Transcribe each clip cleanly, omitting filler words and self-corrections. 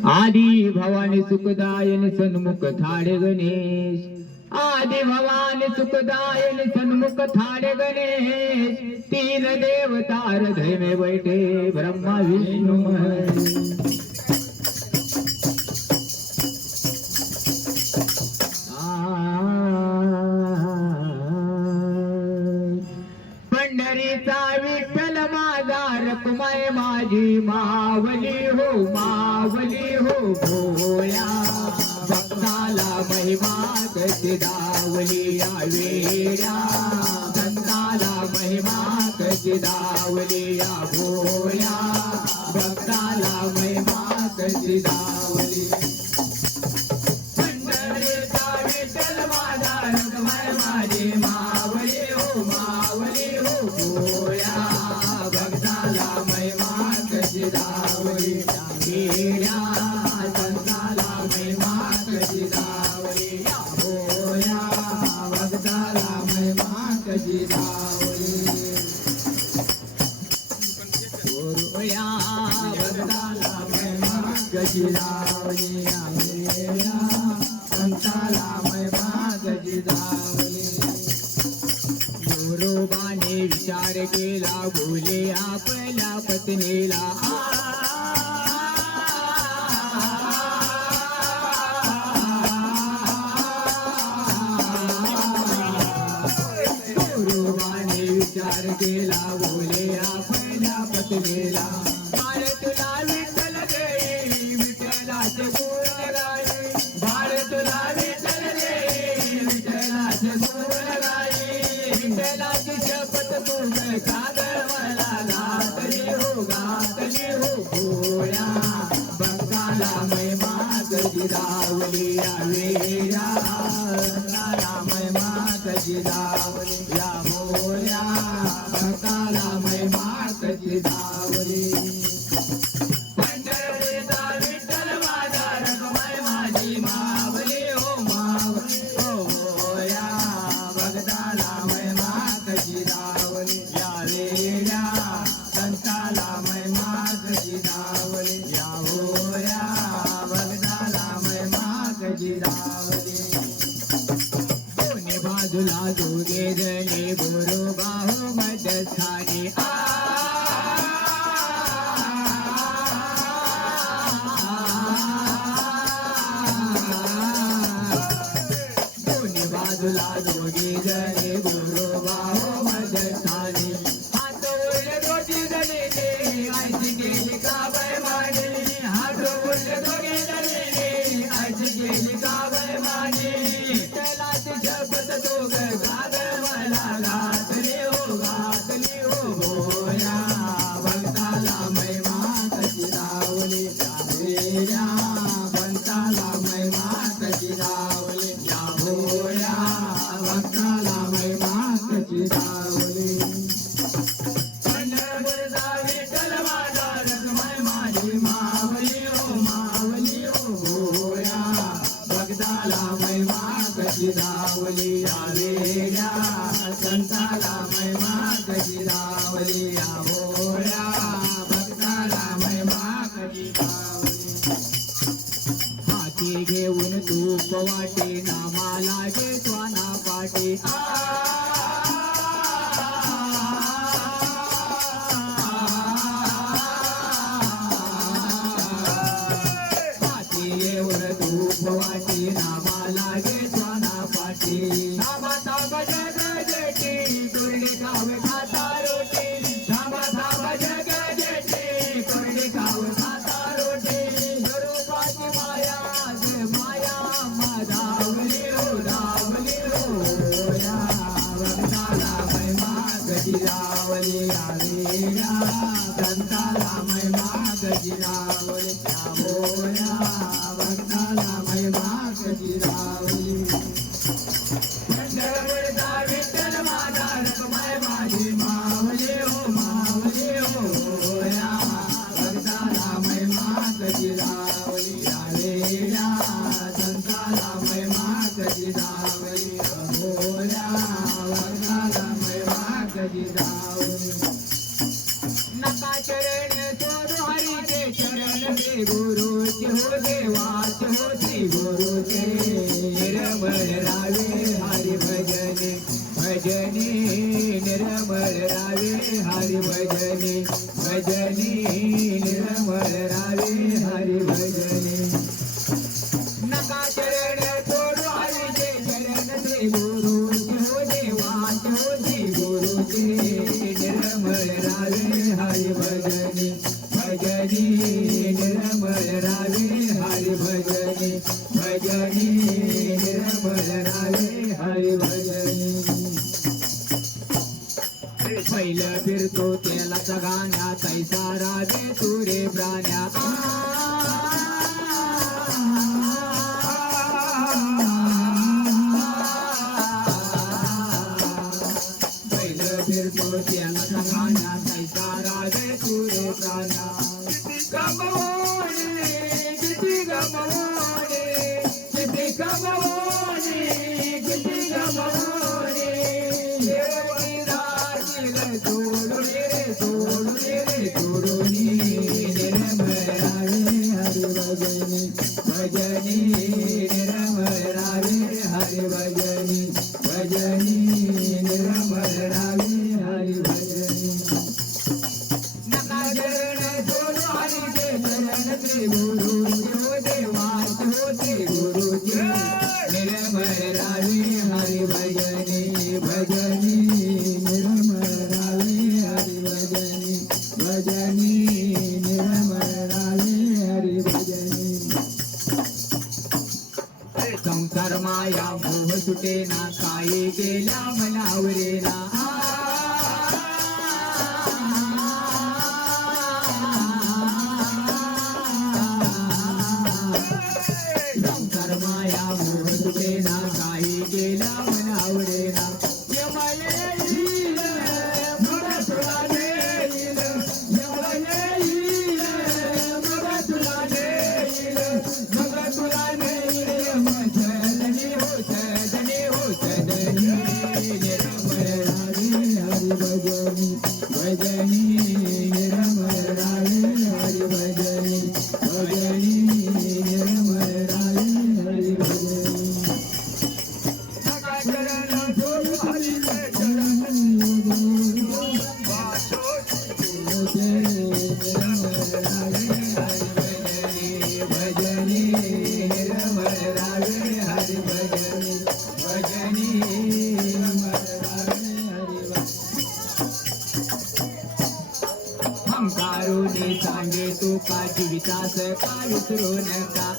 आदि भवानी सुखदायन सन्मुख थाडे गणेश आदि भवानी सुखदायन सन्मुख थाडे गणेश तीन देवता हृदय में बैठे ब्रह्मा विष्णु महेश पंढरीचा विठ्ठल माझा रखुमाई माझी मावली हो भोया भक्ताला महिमा कशी दावली या वेड्या संताला महिमा कशी दावली या भोया भक्ताला महिमा कशी दावली पंढरीचा विठ्ठल माझा रखुमाई माझी मावली हो भोया भक्ताला महिमा कशी दावली या वेड्या संताला महिमा कशी दावली या भोया भक्ताला महिमा कशी दावली भोया भक्ताला महिमा कशी दावली या वेड्या संताला महिमा कशी दावली गोरोबाने विचार केला बोले आपल्या पत्नीला गोरोबाने विचार केला बोले आपल्या पत्नीला बाळ तुला विठ्ठल देई विठ्ठलाचे गुण गाई बाळ तुला विठ्ठल देई विठ्ठलाचे गुण गाई विठ्ठलाची शपथ तू कागळ मला घातली हो भोया भक्ताला महिमा कशी दावली या वेड्या भक्ताला महिमा कशी दावली या भोया भक्ताला महिमा कशी दावली पंढरीचा विठ्ठल माझा रखुमाई माझी मावली हो भोया भक्ताला महिमा कशी दावली या वेड्या संताला महिमा कशी दावली या भोया भक्ताला महिमा कशी दावली दोन्ही बाजूला दोघे जणे गोरोबा हो मध्यस्थानी दोन्ही बाजूला दोघे जणे गोरोबा हो मध्यस्थानी हात ओढले दोघे जणे आईची गेली का बाय मांडली हात ओढले दोघे जणे आईची गेली का बाय मांडली विठ्ठलाची शपथ दोघ कागळ मला घातली हो भोया भक्ताला महिमा कशी दावली या वेड्या भक्ताला महिमा कशी दावली या भोया भक्ताला महिमा कशी दावली पंढरपूरचा विठ्ठल माझा रखुमाई माझी मावली हो भोया भक्ताला महिमा कशी दावली या वेड्या संताला महिमा कशी दावली या भोया भक्ताला महिमा कशी दावली हाती घेऊन तूप वाटे नामाला गे स्वाना पाटे हाती घेऊन तूप वाटे नामाला गे स्वाना पाटे नामाचा जग जेठी कोरडी खावे खाता रोटी नामाचा जग जेठी कोरडी खावे खाता रोटी स्वरूपाची माया दावली हो या भक्ताला महिमा कशी दावली या वेड्या संताला महिमा कशी दावली या भोया भक्ताला महिमा कशी दावली पंढरपूरचा विठ्ठल माझा रखुमाई माझी मावली हो भोया भक्ताला महिमा कशी दावली या वेड्या संताला महिमा कशी दावली भोया भक्ताला महिमा कशी दावली नका चरण सोडू हरीचे चरण गुरुचे हो देवाचे हो श्री गुरुचे निर्मळ रावे हरी भजने भजने निर्मळ रावे हरी भजने भजने निर्मळ रावे हरी भजने नका चरण तोडू हरीचे चरण श्री गुरुचे हो देवाचे हो श्री गुरुचे निर्मळ रावे हरी भजने भजने निर्मळ रावे हरी भजने भजने निर्मळ रावे हरी भजने पहिलं फिरतो तेलाचा गाण्या तैसा राजे तुरे प्राण्या पहिलं फिरतो तेलाचा गाण्या तैसा राजे तुरे प्राण्या किती गमवणे किती गमवणे किती गमवणे सोडून रे सोडून रे सोडून निर्मळ रावे हरी भजनी भजनी निर्मळ रावे हरी भजनी भजनी निर्मळ रावे हरी भजनी नका चरण सोडू हरीचे चरण श्री गुरुचे देवाचे हो श्री गुरुचे निर्मळ रावे हरी भजनी भजनी निर्मळ रावे हरी भजनी भजनी निर्मळ रावे हरी भजनी संसार माया मोह सुटे ना काही गेल्या मनावरे ना संसार माया मोह सुटे ना काही गेल्या मनावरे ना भजनी निर्मळ रावे हरी भजनी भजनी निर्मळ रावे हरी भजनी नका चरण सोडू हरीचे चरण निर्मळ रावे हरी भजनी भजनी निर्मळ रावे हरी भजनी भजनी निर्मळ रावे हरी भजनी अंकारुनी सांगे तू का जीवितास का विसरू नका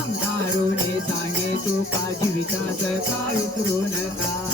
अंकारुनी सांगे तू का जीवितास का विसरू नका